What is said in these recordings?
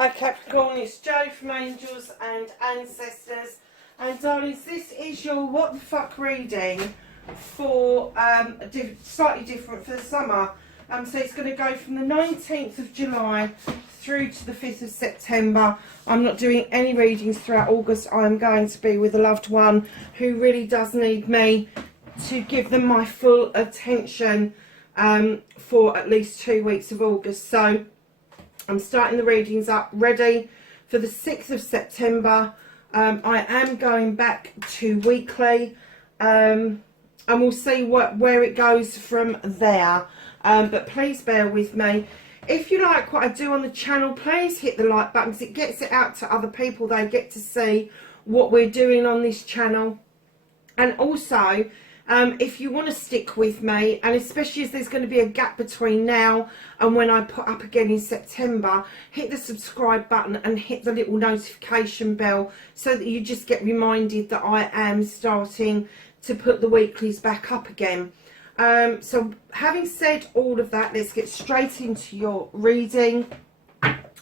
Hi Capricorn, it's Jo from Angels and Ancestors. And darlings, this is your what the fuck reading for slightly different for the summer. So it's going to go from the 19th of July through to the 5th of September. I'm not doing any readings throughout August. I'm going to be with a loved one who really does need me to give them my full attention for at least 2 weeks of August. So I'm starting the readings up ready for the 6th of September. I am going back to weekly, and we'll see where it goes from there. But please bear with me. If you like what I do on the channel, please hit the like button because it gets it out to other people. They get to see what we're doing on this channel. And also, if you want to stick with me, and especially as there's going to be a gap between now and when I put up again in September, hit the subscribe button and hit the little notification bell so that you just get reminded that I am starting to put the weeklies back up again. So having said all of that, let's get straight into your reading.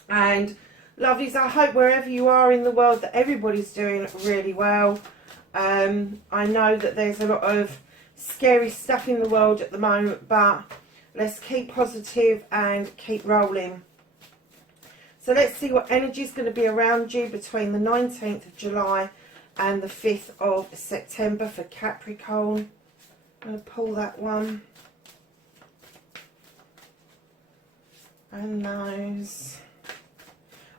And lovelies, I hope wherever you are in the world that everybody's doing really well. I know that there's a lot of scary stuff in the world at the moment, but let's keep positive and keep rolling. So let's see what energy is going to be around you between the 19th of July and the 5th of September for Capricorn. I'm going to pull that one. And those.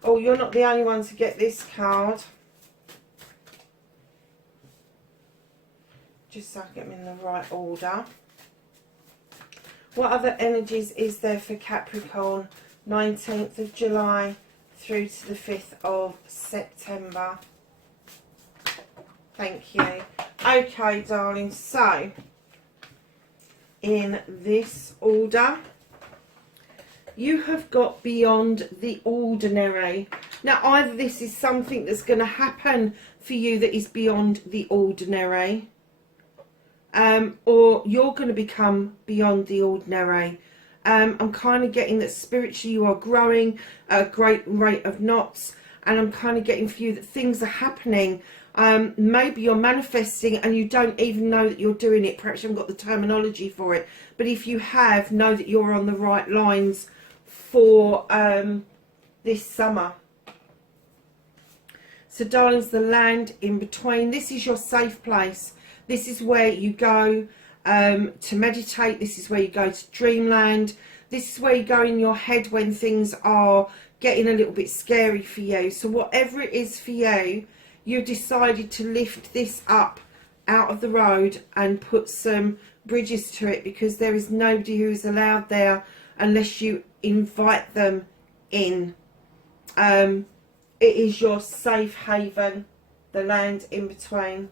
Oh, you're not the only one to get this card. Just so I get them in the right order. What other energies is there for Capricorn? 19th of July through to the 5th of September. Thank you. Okay, darling. So, in this order, you have got beyond the ordinary. Now, either this is something that's going to happen for you that is beyond the ordinary, or you're going to become beyond the ordinary. I'm kind of getting that spiritually you are growing at a great rate of knots, and I'm kind of getting for you that things are happening. Maybe you're manifesting and you don't even know that you're doing it. Perhaps you haven't got the terminology for it, but if you have, know that you're on the right lines for this summer. So darlings, the land in between, this is your safe place. This is where you go to meditate. This is where you go to dreamland. This is where you go in your head when things are getting a little bit scary for you. So whatever it is for you, you've decided to lift this up out of the road and put some bridges to it, because there is nobody who is allowed there unless you invite them in. It is your safe haven, the land in between.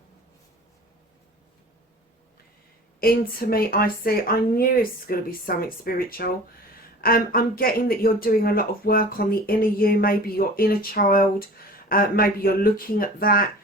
Into me, I see, I knew this was going to be something spiritual. I'm getting that you're doing a lot of work on the inner you. Maybe your inner child, maybe you're looking at that.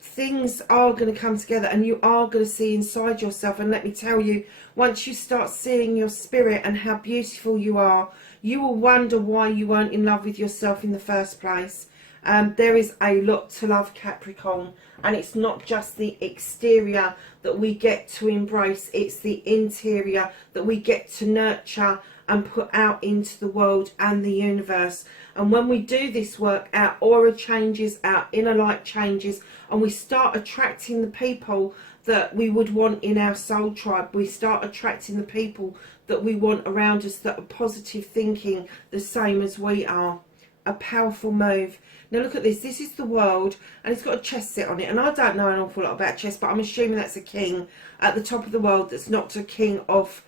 Things are going to come together and you are going to see inside yourself. And let me tell you, once you start seeing your spirit and how beautiful you are, you will wonder why you weren't in love with yourself in the first place. There is a lot to love, Capricorn, and it's not just the exterior that we get to embrace, it's the interior that we get to nurture and put out into the world and the universe. And when we do this work, our aura changes, our inner light changes, and we start attracting the people that we would want in our soul tribe. We start attracting the people that we want around us that are positive thinking, the same as we are. A powerful move. Now look at this. This is the world, and it's got a chess set on it. And I don't know an awful lot about chess, but I'm assuming that's a king at the top of the world that's knocked a king off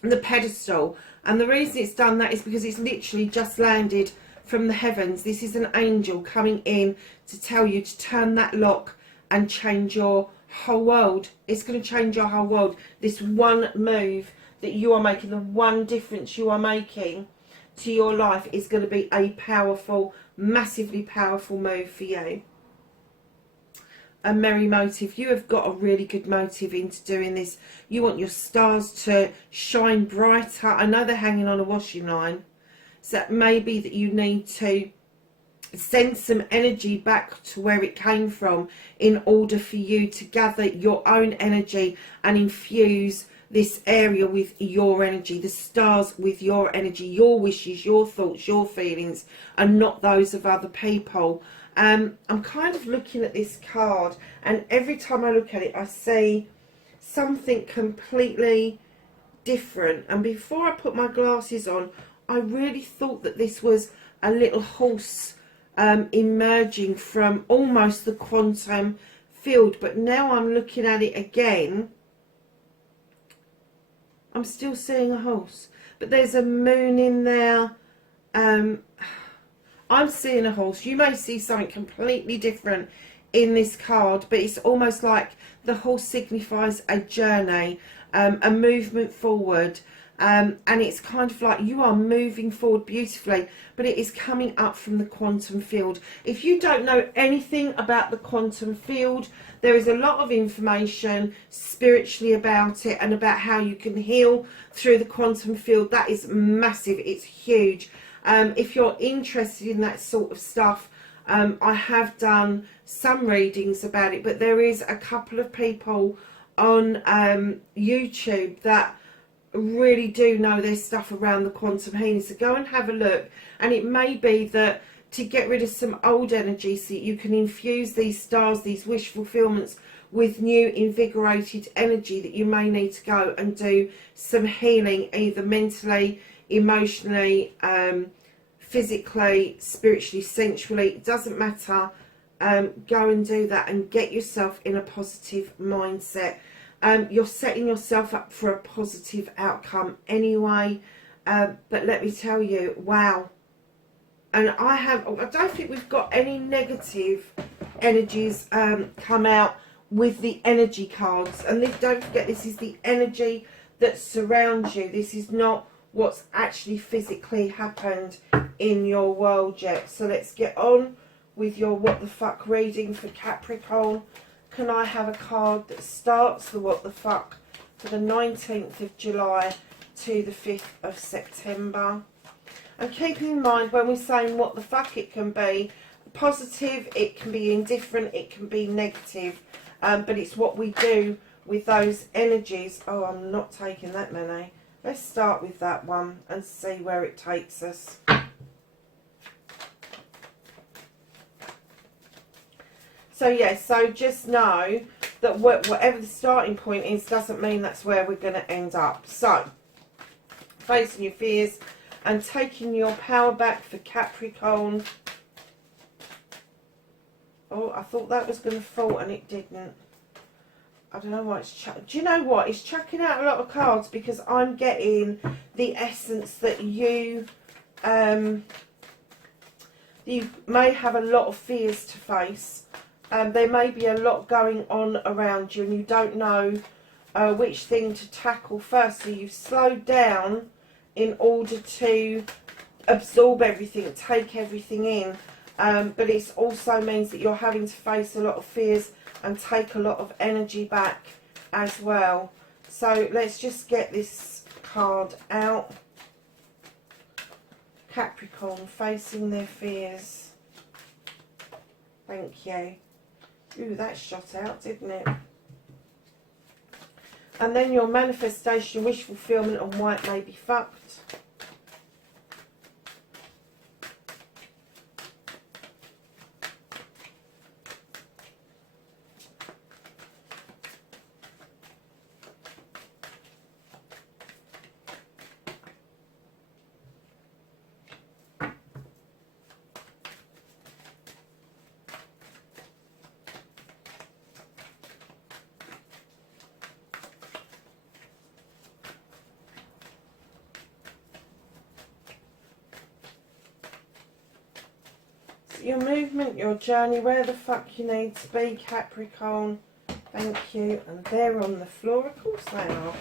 the pedestal. And the reason it's done that is because it's literally just landed from the heavens. This is an angel coming in to tell you to turn that lock and change your whole world. It's going to change your whole world. This one move that you are making, the one difference you are making to your life, is going to be a powerful, massively powerful move for you. A merry motive. You have got a really good motive into doing this. You want your stars to shine brighter. I know they're hanging on a washing line. So it may be that you need to send some energy back to where it came from in order for you to gather your own energy and infuse this area with your energy, the stars with your energy, your wishes, your thoughts, your feelings, and not those of other people. I'm kind of looking at this card, and every time I look at it I see something completely different. And before I put my glasses on, I really thought that this was a little horse emerging from almost the quantum field, but now I'm looking at it again, I'm still seeing a horse, but there's a moon in there. I'm seeing a horse. You may see something completely different in this card, but it's almost like the horse signifies a journey, a movement forward. And it's kind of like you are moving forward beautifully, but it is coming up from the quantum field. If you don't know anything about the quantum field, there is a lot of information spiritually about it and about how you can heal through the quantum field. That is massive. It's huge. If you're interested in that sort of stuff, I have done some readings about it, but there is a couple of people on YouTube that really do know their stuff around the quantum healing, so go and have a look. And it may be that to get rid of some old energy so that you can infuse these stars, these wish fulfillments, with new invigorated energy, that you may need to go and do some healing, either mentally, emotionally, physically, spiritually, sensually. It doesn't matter. Go and do that and get yourself in a positive mindset. You're setting yourself up for a positive outcome anyway, but let me tell you, wow. And I don't think we've got any negative energies come out with the energy cards. And don't forget, this is the energy that surrounds you. This is not what's actually physically happened in your world yet. So let's get on with your what the fuck reading for Capricorn. Can I have a card that starts the what the fuck for the 19th of July to the 5th of September? And keep in mind, when we're saying what the fuck, it can be positive, it can be indifferent, it can be negative. But it's what we do with those energies. Oh, I'm not taking that many. Let's start with that one and see where it takes us. So yes, so just know that whatever the starting point is doesn't mean that's where we're going to end up. So, facing your fears and taking your power back for Capricorn. Oh, I thought that was going to fall and it didn't. I don't know why it's do you know what? It's chucking out a lot of cards because I'm getting the essence that you may have a lot of fears to face. There may be a lot going on around you and you don't know which thing to tackle first. So you've slowed down in order to absorb everything, take everything in. But it also means that you're having to face a lot of fears and take a lot of energy back as well. So let's just get this card out. Capricorn, facing their fears. Thank you. Ooh, that shot out, didn't it? And then your manifestation, wish fulfillment, and why it may be fucked. Your movement, your journey, where the fuck you need to be, Capricorn. Thank you. And they're on the floor, of course they are.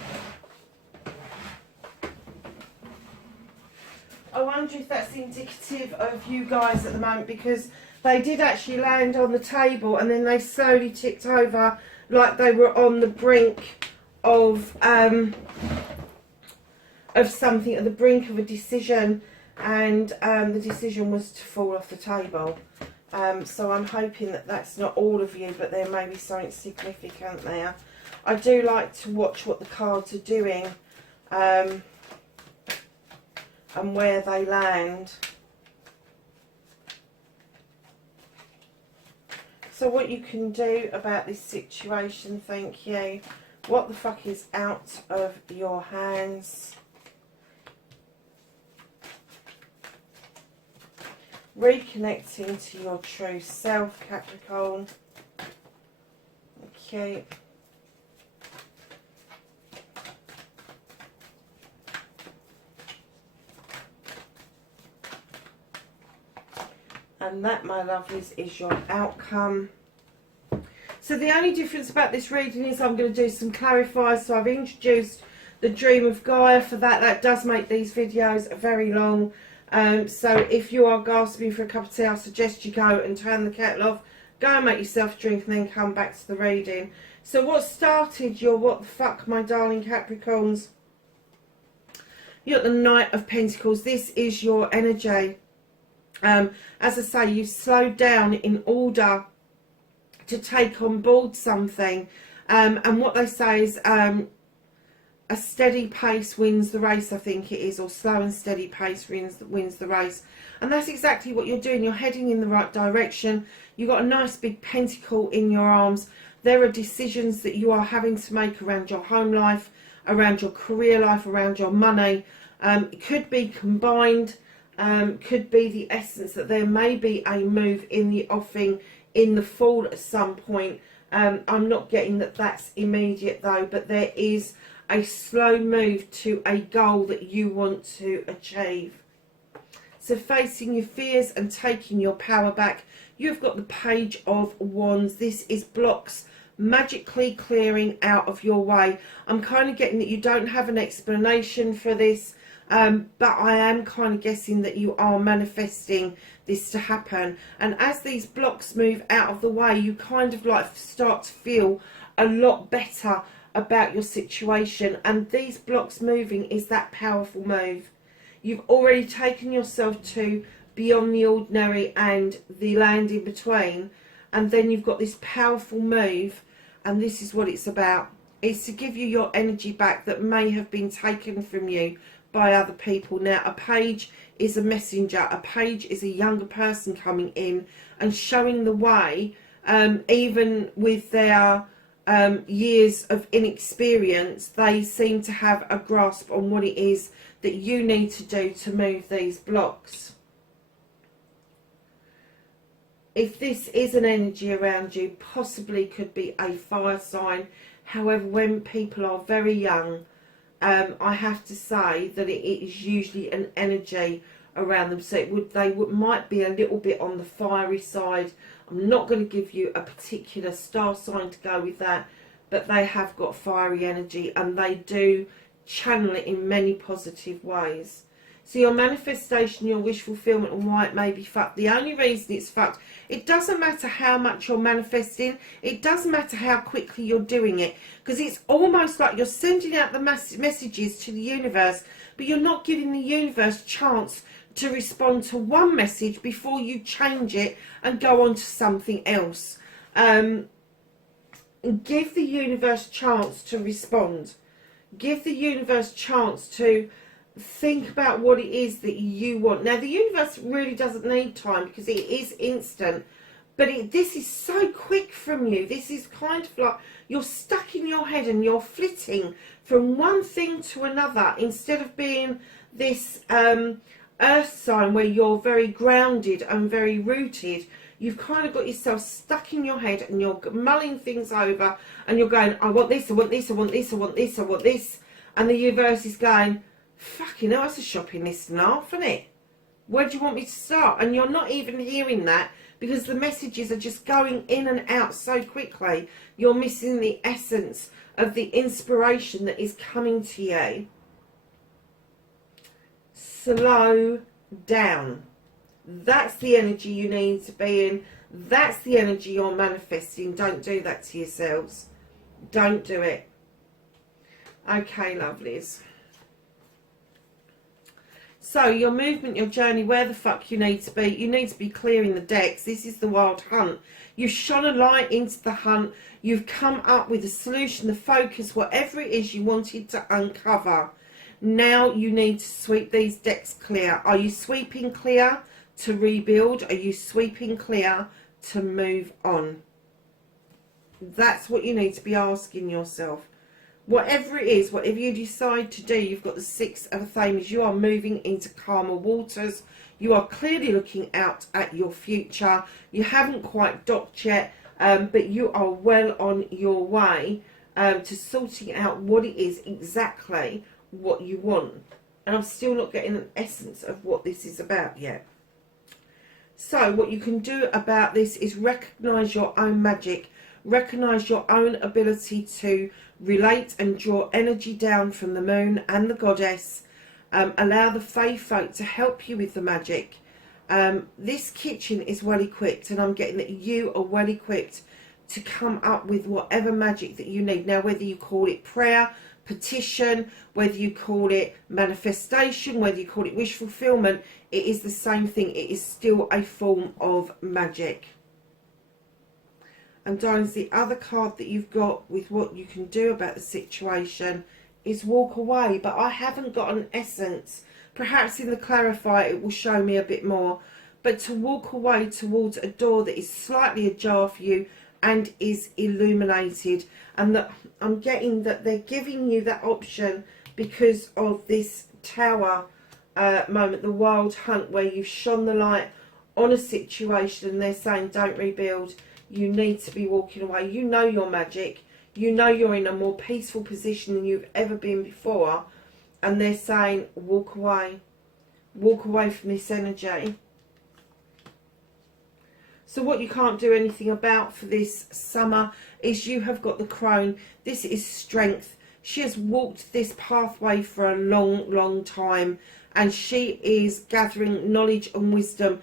I wonder if that's indicative of you guys at the moment, because they did actually land on the table and then they slowly tipped over like they were on the brink of something, at the brink of a decision. and the decision was to fall off the table. So I'm hoping that that's not all of you, but there may be something significant there. I do like to watch what the cards are doing and where they land. So what you can do about this situation, thank you. What the fuck is out of your hands? Reconnecting to your true self, Capricorn. Okay. And that, my lovelies, is your outcome. So the only difference about this reading is I'm going to do some clarifiers. So I've introduced the dream of Gaia for that. That does make these videos very long. So if you are gasping for a cup of tea, I suggest you go and turn the kettle off. Go and make yourself a drink and then come back to the reading. So what started your what the fuck, my darling Capricorns? You're at the Knight of Pentacles. This is your energy. As I say, you've slowed down in order to take on board something. And what they say is a steady pace wins the race, I think it is, or slow and steady pace wins the race. And that's exactly what you're doing. You're heading in the right direction. You've got a nice big pentacle in your arms. There are decisions that you are having to make around your home life, around your career life, around your money. It could be combined. Could be the essence that there may be a move in the offing in the fall at some point. I'm not getting that that's immediate though, but there is a slow move to a goal that you want to achieve. So facing your fears and taking your power back, you've got the Page of Wands. This is blocks magically clearing out of your way. I'm kind of getting that you don't have an explanation for this, but I am kind of guessing that you are manifesting this to happen. And as these blocks move out of the way, you kind of like start to feel a lot better about your situation. And these blocks moving is that powerful move. You've already taken yourself to beyond the ordinary and the land in between, and then you've got this powerful move, and this is what it's about. It's to give you your energy back that may have been taken from you by other people. Now, a page is a messenger. A page is a younger person coming in and showing the way, even with their years of inexperience. They seem to have a grasp on what it is that you need to do to move these blocks. If this is an energy around you, possibly could be a fire sign. However, when people are very young, I have to say that it is usually an energy around them. So they might be a little bit on the fiery side. I'm not going to give you a particular star sign to go with that, but they have got fiery energy and they do channel it in many positive ways. So your manifestation, your wish fulfillment, and why it may be fucked. The only reason it's fucked, it doesn't matter how much you're manifesting. It doesn't matter how quickly you're doing it. Because it's almost like you're sending out the messages to the universe, but you're not giving the universe a chance to respond to one message before you change it and go on to something else. Give the universe a chance to respond. Give the universe a chance to think about what it is that you want. Now, the universe really doesn't need time because it is instant, but this is so quick from you. This is kind of like you're stuck in your head and you're flitting from one thing to another instead of being this earth sign where you're very grounded and very rooted. You've kind of got yourself stuck in your head and you're mulling things over and you're going, I want this, I want this, I want this, I want this, I want this. And the universe is going, fucking hell, that's a shopping list and a half, isn't it? Where do you want me to start? And you're not even hearing that because the messages are just going in and out so quickly. You're missing the essence of the inspiration that is coming to you. Slow down. That's the energy you need to be in. That's the energy you're manifesting. Don't do that to yourselves. Don't do it. Okay, lovelies. So your movement, your journey, where the fuck you need to be clearing the decks. This is the wild hunt. You've shone a light into the hunt. You've come up with a solution, the focus, whatever it is you wanted to uncover. Now you need to sweep these decks clear. Are you sweeping clear to rebuild? Are you sweeping clear to move on? That's what you need to be asking yourself. Whatever it is, whatever you decide to do, you've got the Six of Athame. You are moving into calmer waters. You are clearly looking out at your future. You haven't quite docked yet, but you are well on your way to sorting out what it is exactly what you want. And I'm still not getting an essence of what this is about yet. So what you can do about this is recognise your own magic. Recognise your own ability to relate and draw energy down from the moon and the goddess. Allow the fae folk to help you with the magic. This kitchen is well equipped, and I'm getting that you are well equipped to come up with whatever magic that you need. Now, whether you call it prayer, petition, whether you call it manifestation, whether you call it wish fulfillment, it is the same thing. It is still a form of magic. And darlings, the other card that you've got with what you can do about the situation is walk away. But I haven't got an essence. Perhaps in the clarify it will show me a bit more. But to walk away towards a door that is slightly ajar for you and is illuminated. And that I'm getting that they're giving you that option because of this tower moment, the wild hunt, where you've shone the light on a situation and they're saying don't rebuild. You need to be walking away. You know your magic. You know you're in a more peaceful position than you've ever been before. And they're saying, walk away. Walk away from this energy. So what you can't do anything about for this summer is you have got the crone. This is strength. She has walked this pathway for a long, long time. And she is gathering knowledge and wisdom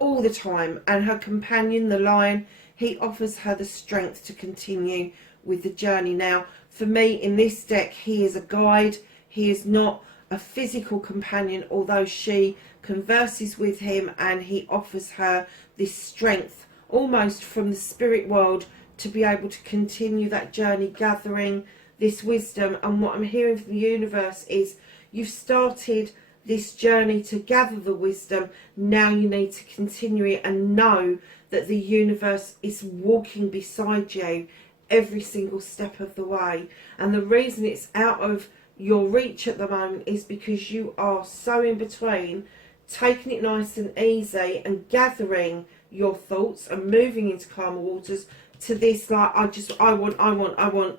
all the time. And her companion, the lion, he offers her the strength to continue with the journey. Now, for me, in this deck, he is a guide. He is not a physical companion, although she converses with him and he offers her this strength almost from the spirit world to be able to continue that journey, gathering this wisdom. And what I'm hearing from the universe is you've started this journey to gather the wisdom. Now you need to continue it and know that the universe is walking beside you every single step of the way. And the reason it's out of your reach at the moment is because you are so in between taking it nice and easy and gathering your thoughts and moving into calmer waters to this like I want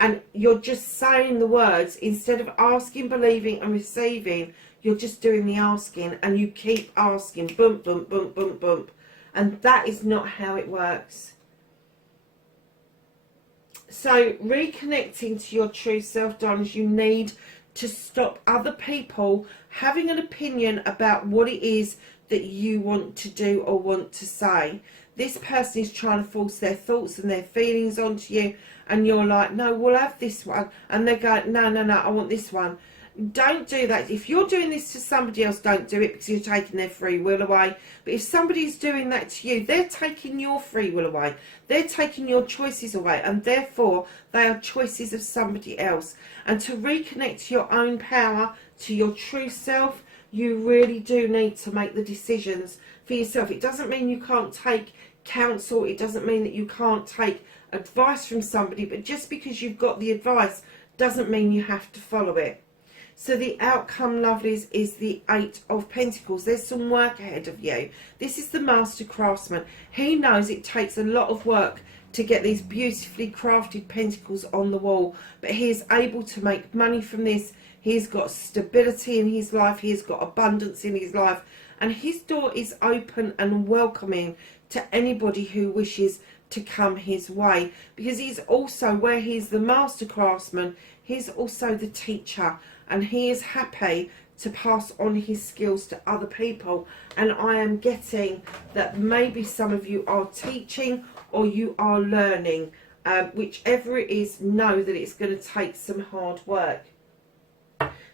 and you're just saying the words instead of asking, believing and receiving. You're just doing the asking, and you keep asking, bump, bump, bump, bump, bump. And that is not how it works. So reconnecting to your true self, darlings, you need to stop other people having an opinion about what it is that you want to do or want to say. This person is trying to force their thoughts and their feelings onto you, and you're like, no, we'll have this one. And they're going, no, I want this one. Don't do that. If you're doing this to somebody else, don't do it, because you're taking their free will away. But if somebody's doing that to you, they're taking your free will away. They're taking your choices away, and therefore they are choices of somebody else. And to reconnect to your own power, to your true self, you really do need to make the decisions for yourself. It doesn't mean you can't take counsel. It doesn't mean that you can't take advice from somebody. But just because you've got the advice doesn't mean you have to follow it. So the outcome, lovelies, is the Eight of Pentacles. There's some work ahead of you. This is the master craftsman. He knows it takes a lot of work to get these beautifully crafted pentacles on the wall. But he is able to make money from this. He's got stability in his life. He's got abundance in his life. And his door is open and welcoming to anybody who wishes to come his way. Because he's also, where he's the master craftsman, he's also the teacher. And he is happy to pass on his skills to other people. And I am getting that maybe some of you are teaching or you are learning. Whichever it is, know that it's going to take some hard work.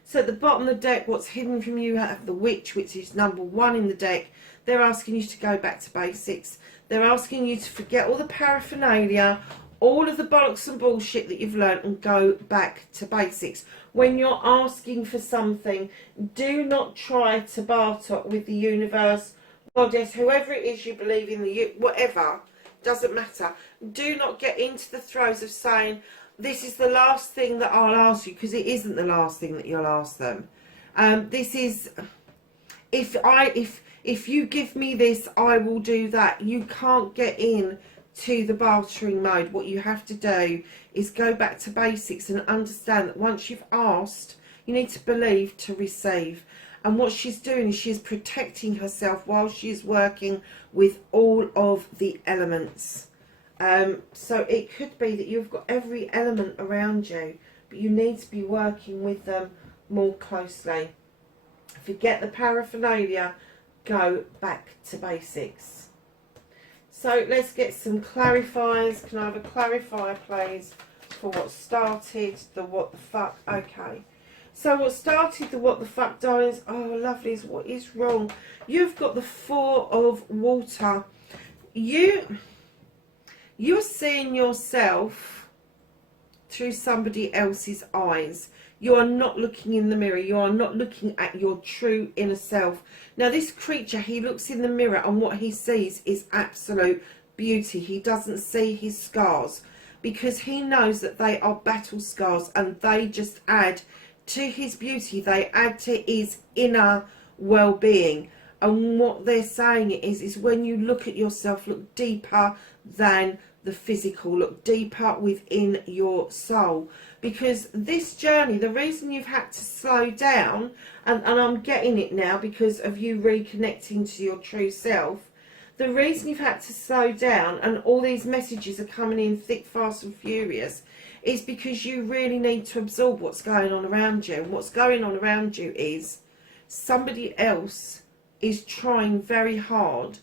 So at the bottom of the deck, what's hidden from you, have the Witch, which is number 1 in the deck. They're asking you to go back to basics. They're asking you to forget all the paraphernalia, all of the bollocks and bullshit that you've learned, and go back to basics. When you're asking for something, do not try to barter with the universe, goddess, whoever it is you believe in, whatever, doesn't matter. Do not get into the throes of saying, this is the last thing that I'll ask you, because it isn't the last thing that you'll ask them. This is, if you give me this, I will do that. You can't get in to the bartering mode. What you have to do is go back to basics and understand that once you've asked, you need to believe to receive. And what she's doing is she's protecting herself while she's working with all of the elements. So it could be that you've got every element around you, but you need to be working with them more closely. Forget the paraphernalia, go back to basics. So let's get some clarifiers. Can I have a clarifier, please, for what started the what the fuck? Okay. So what started the what the fuck, darlings? Oh, lovelies, what is wrong? You've got the 4 of water. You're seeing yourself through somebody else's eyes. You are not looking in the mirror. You are not looking at your true inner self. Now, this creature, he looks in the mirror and what he sees is absolute beauty. He doesn't see his scars because he knows that they are battle scars and they just add to his beauty. They add to his inner well-being. And what they're saying is when you look at yourself, look deeper than the physical, look deeper within your soul. Because this journey, the reason you've had to slow down, and I'm getting it now because of you reconnecting to your true self, the reason you've had to slow down and all these messages are coming in thick, fast and furious is because you really need to absorb what's going on around you. And what's going on around you is somebody else is trying very hard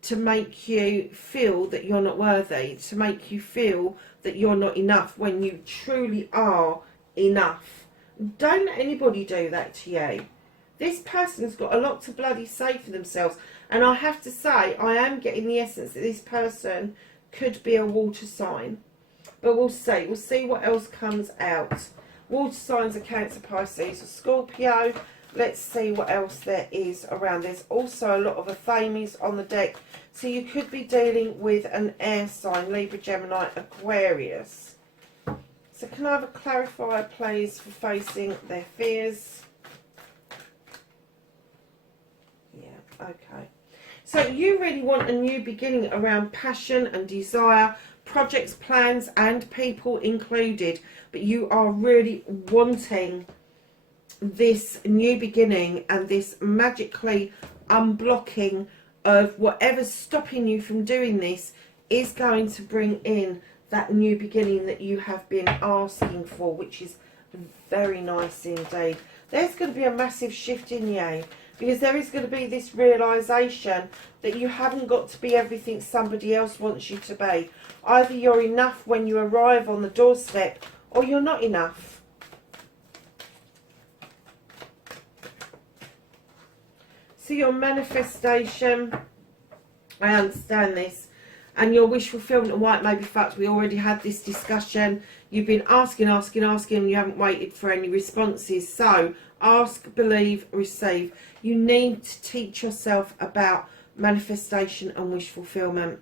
to make you feel that you're not worthy, to make you feel that you're not enough when you truly are enough. Don't let anybody do that to you. This person's got a lot to bloody say for themselves. And I have to say, I am getting the essence that this person could be a water sign. But we'll see. We'll see what else comes out. Water signs are Cancer, Pisces or Scorpio. Let's see what else there is around. There's also a lot of Athames on the deck. So you could be dealing with an air sign, Libra, Gemini, Aquarius. So can I have a clarifier, please, for facing their fears? Yeah, okay. So you really want a new beginning around passion and desire, projects, plans and people included. But you are really wanting this new beginning and this magically unblocking of whatever's stopping you from doing this is going to bring in that new beginning that you have been asking for, which is very nice indeed. There's going to be a massive shift in you because there is going to be this realisation that you haven't got to be everything somebody else wants you to be. Either you're enough when you arrive on the doorstep or you're not enough. So your manifestation, I understand this, and your wish fulfillment and why it may be fucked. We already had this discussion. You've been asking, and you haven't waited for any responses. So ask, believe, receive. You need to teach yourself about manifestation and wish fulfillment.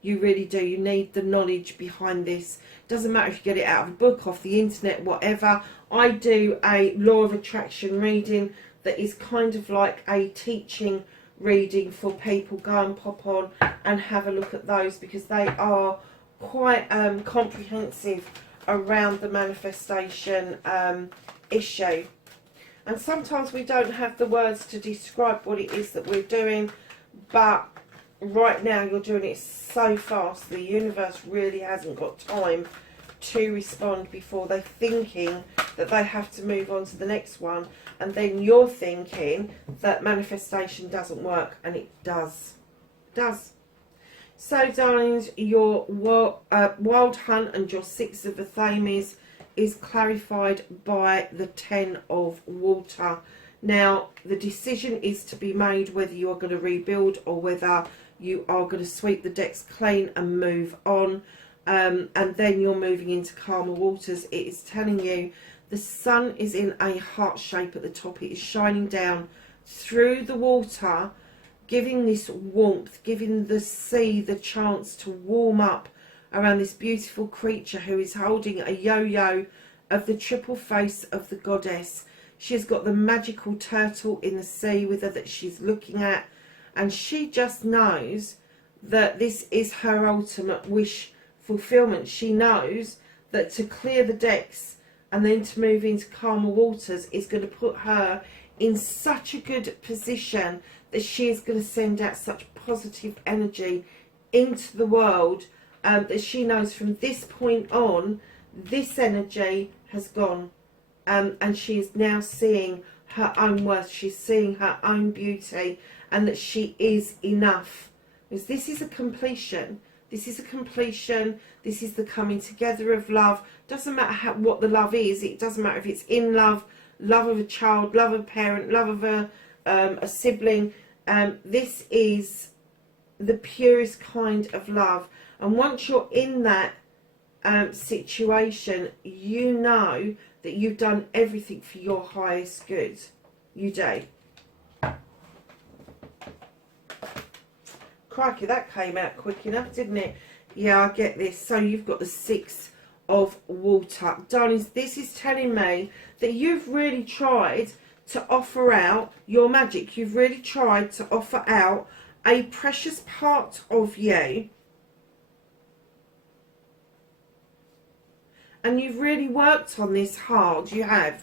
You really do. You need the knowledge behind this. Doesn't matter if you get it out of a book, off the internet, whatever. I do a law of attraction reading that is kind of like a teaching reading for people. Go and pop on and have a look at those because they are quite comprehensive around the manifestation issue. And sometimes we don't have the words to describe what it is that we're doing, but right now you're doing it so fast the universe really hasn't got time to respond before they're thinking that they have to move on to the next one, and then you're thinking that manifestation doesn't work, and it does. So darlings, your wild hunt and your 6 of Athames is clarified by the 10 of water. Now, the decision is to be made whether you are going to rebuild or whether you are going to sweep the decks clean and move on. And then you're moving into calmer waters. It is telling you the sun is in a heart shape at the top. It is shining down through the water, giving this warmth, giving the sea the chance to warm up around this beautiful creature who is holding a yo-yo of the triple face of the goddess. She's got the magical turtle in the sea with her that she's looking at, and she just knows that this is her ultimate wish fulfillment. She knows that to clear the decks and then to move into calmer waters is going to put her in such a good position that she is going to send out such positive energy into the world, that she knows from this point on, this energy has gone. And she is now seeing her own worth. She's seeing her own beauty, and that she is enough. Because this is a completion. This is a completion. This is the coming together of love. Doesn't matter what the love is. It doesn't matter if it's in love, love of a child, love of a parent, love of a sibling. This is the purest kind of love. And once you're in that situation, you know that you've done everything for your highest good. You do. Crikey, that came out quick enough, didn't it? Yeah, I get this. So you've got the 6 of water. Darlings, this is telling me that you've really tried to offer out your magic. You've really tried to offer out a precious part of you. And you've really worked on this hard. You have.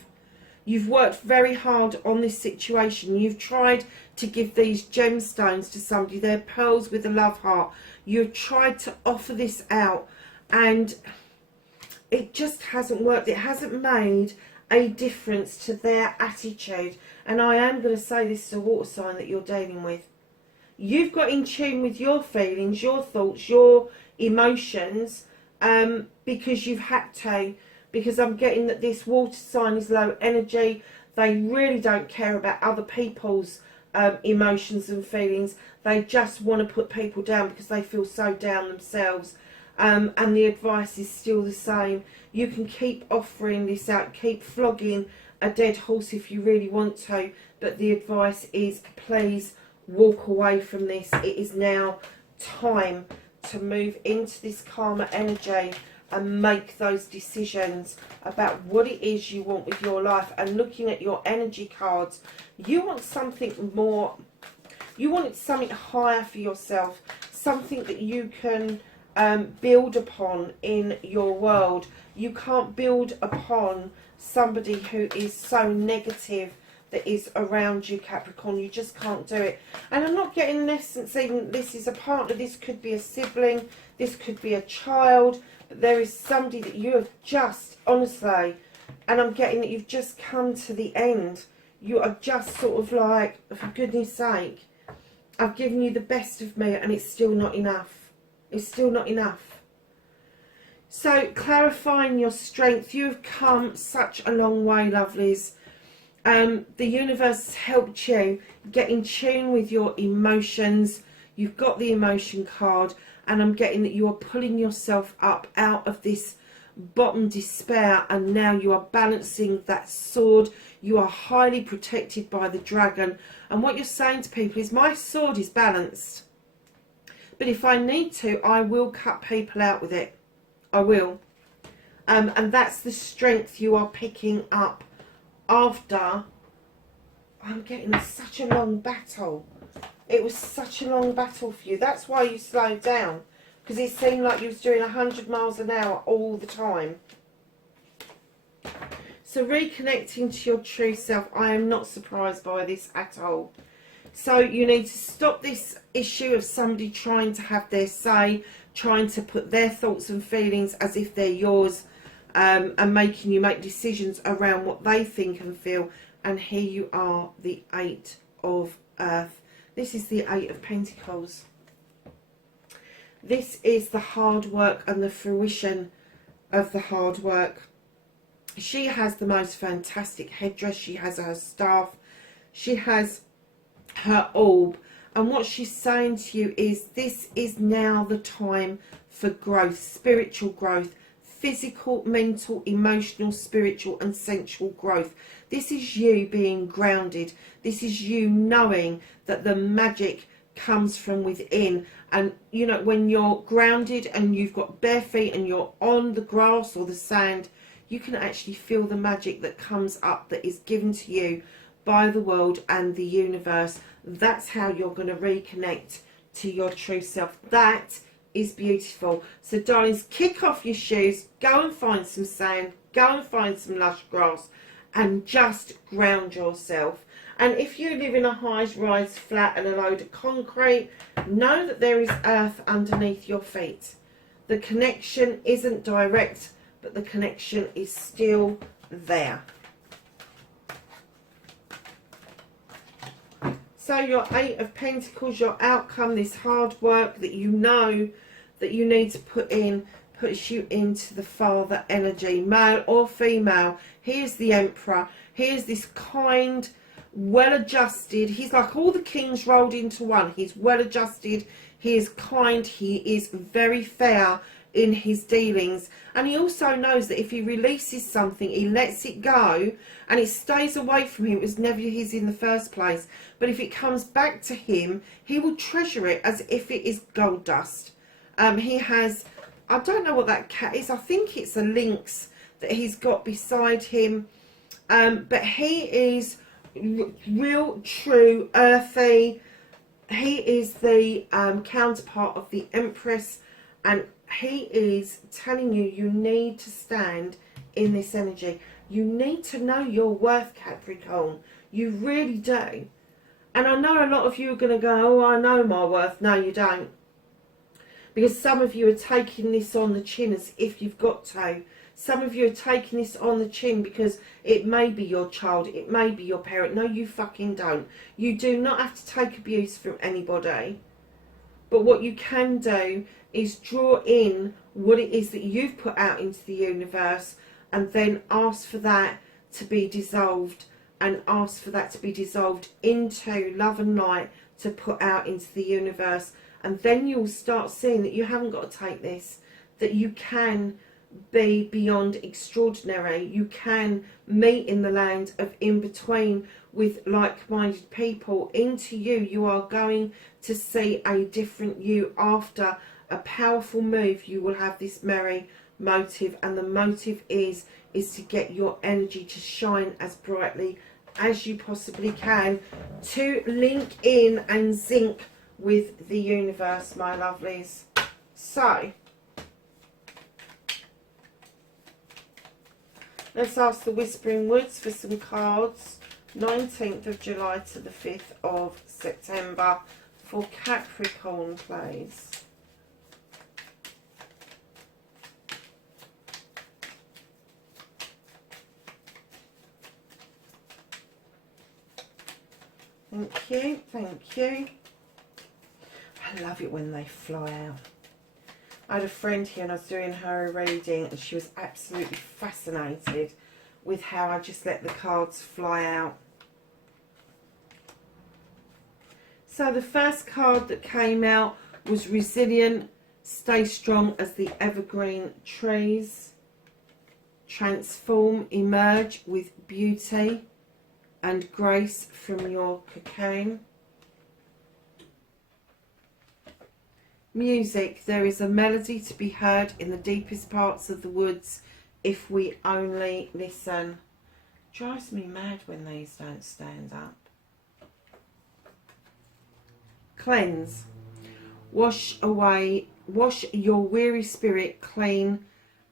You've worked very hard on this situation. You've tried to give these gemstones to somebody. They're pearls with a love heart. You've tried to offer this out, and it just hasn't worked. It hasn't made a difference to their attitude. And I am going to say this is a water sign that you're dealing with. You've got in tune with your feelings, your thoughts, your emotions, because you've had to. Because I'm getting that this water sign is low energy. They really don't care about other people's emotions and feelings. They just want to put people down because they feel so down themselves. And the advice is still the same. You can keep offering this out, keep flogging a dead horse if you really want to, but the advice is please walk away from this. It is now time to move into this calmer energy and make those decisions about what it is you want with your life. And looking at your energy cards, you want something more, you want something higher for yourself, something that you can build upon in your world. You can't build upon somebody who is so negative that is around you, Capricorn. You just can't do it. And I'm not getting in essence even this is a partner. This could be a sibling, this could be a child, but there is somebody that you have just, honestly, and I'm getting that you've just come to the end. You are just sort of like, for goodness sake, I've given you the best of me and it's still not enough. It's still not enough. So clarifying your strength, you have come such a long way, lovelies. The universe has helped you get in tune with your emotions. You've got the emotion card, and I'm getting that you are pulling yourself up out of this bottom despair, and now you are balancing that sword. You are highly protected by the dragon, and what you're saying to people is, my sword is balanced, but if I need to, I will cut people out with it. I will. And that's the strength you are picking up after. I'm getting such a long battle. It was such a long battle for you. That's why you slowed down, because it seemed like you was doing 100 miles an hour all the time. So reconnecting to your true self, I am not surprised by this at all. So you need to stop this issue of somebody trying to have their say, trying to put their thoughts and feelings as if they're yours, and making you make decisions around what they think and feel. And here you are, the 8 of Earth. This is the 8 of Pentacles. This is the hard work and the fruition of the hard work. She has the most fantastic headdress. She has her staff. She has her orb. And what she's saying to you is, this is now the time for growth, spiritual growth, physical, mental, emotional, spiritual and sensual growth. This is you being grounded. This is you knowing that the magic comes from within. And you know, when you're grounded and you've got bare feet and you're on the grass or the sand, you can actually feel the magic that comes up, that is given to you by the world and the universe. That's how you're going to reconnect to your true self. That is beautiful. So darlings, kick off your shoes, go and find some sand, go and find some lush grass and just ground yourself. And if you live in a high-rise flat and a load of concrete, know that there is earth underneath your feet. The connection isn't direct, but the connection is still there. So your Eight of Pentacles, your outcome, this hard work that you know that you need to put in, puts you into the father energy, male or female. Here's the Emperor. Here's this kind, well-adjusted. He's like all the kings rolled into one. He's well-adjusted. He is kind. He is very fair in his dealings, and he also knows that if he releases something, he lets it go and it stays away from him, it was never his in the first place, but if it comes back to him, he will treasure it as if it is gold dust. He has, I don't know what that cat is, I think it's a lynx that he's got beside him, but he is real, true, earthy. He is the counterpart of the Empress, and he is telling you, you need to stand in this energy. You need to know your worth, Capricorn. You really do. And I know a lot of you are going to go, oh, I know my worth. No, you don't. Because some of you are taking this on the chin as if you've got to. Some of you are taking this on the chin because it may be your child. It may be your parent. No, you fucking don't. You do not have to take abuse from anybody. But what you can do is draw in what it is that you've put out into the universe, and then ask for that to be dissolved, and ask for that to be dissolved into love and light to put out into the universe. And then you'll start seeing that you haven't got to take this, that you can be beyond extraordinary. You can meet in the land of in between with like-minded people. Into you are going to see a different you. After a powerful move, you will have this merry motive, and the motive is to get your energy to shine as brightly as you possibly can, to link in and zinc with the universe, my lovelies. So let's ask the Whispering Woods for some cards. 19th of July to the 5th of September for Capricorn, please. Thank you, thank you. I love it when they fly out. I had a friend here and I was doing her a reading, and she was absolutely fascinated with how I just let the cards fly out. So the first card that came out was Resilient, Stay Strong as the Evergreen Trees, Transform, Emerge with Beauty and Grace from your cocoon. Music, there is a melody to be heard in the deepest parts of the woods if we only listen. Drives me mad when these don't stand up. Cleanse, wash your weary spirit clean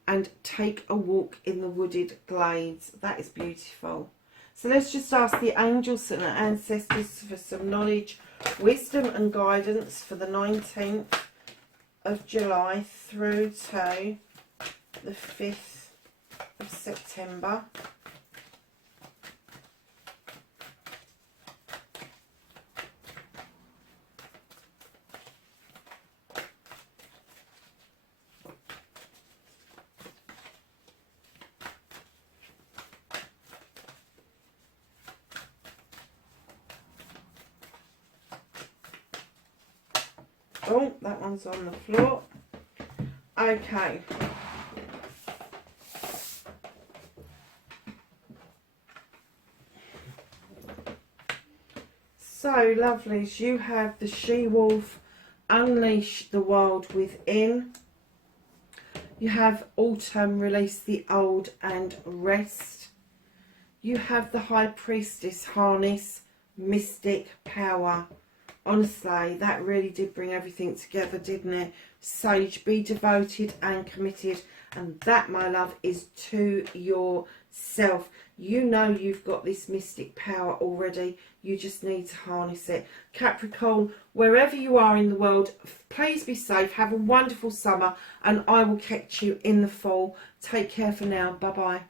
and take a walk in the wooded glades. That is beautiful. So let's just ask the angels and the ancestors for some knowledge, wisdom and guidance for the 19th of July through to the 5th of September. Oh, that one's on the floor. Okay. So, lovelies, you have the She-Wolf, unleash the world within. You have Autumn, release the old and rest. You have the High Priestess, harness mystic power. Honestly, that really did bring everything together, didn't it? Sage, be devoted and committed. And that, my love, is to yourself. You know you've got this mystic power already. You just need to harness it. Capricorn, wherever you are in the world, please be safe. Have a wonderful summer. And I will catch you in the fall. Take care for now. Bye-bye.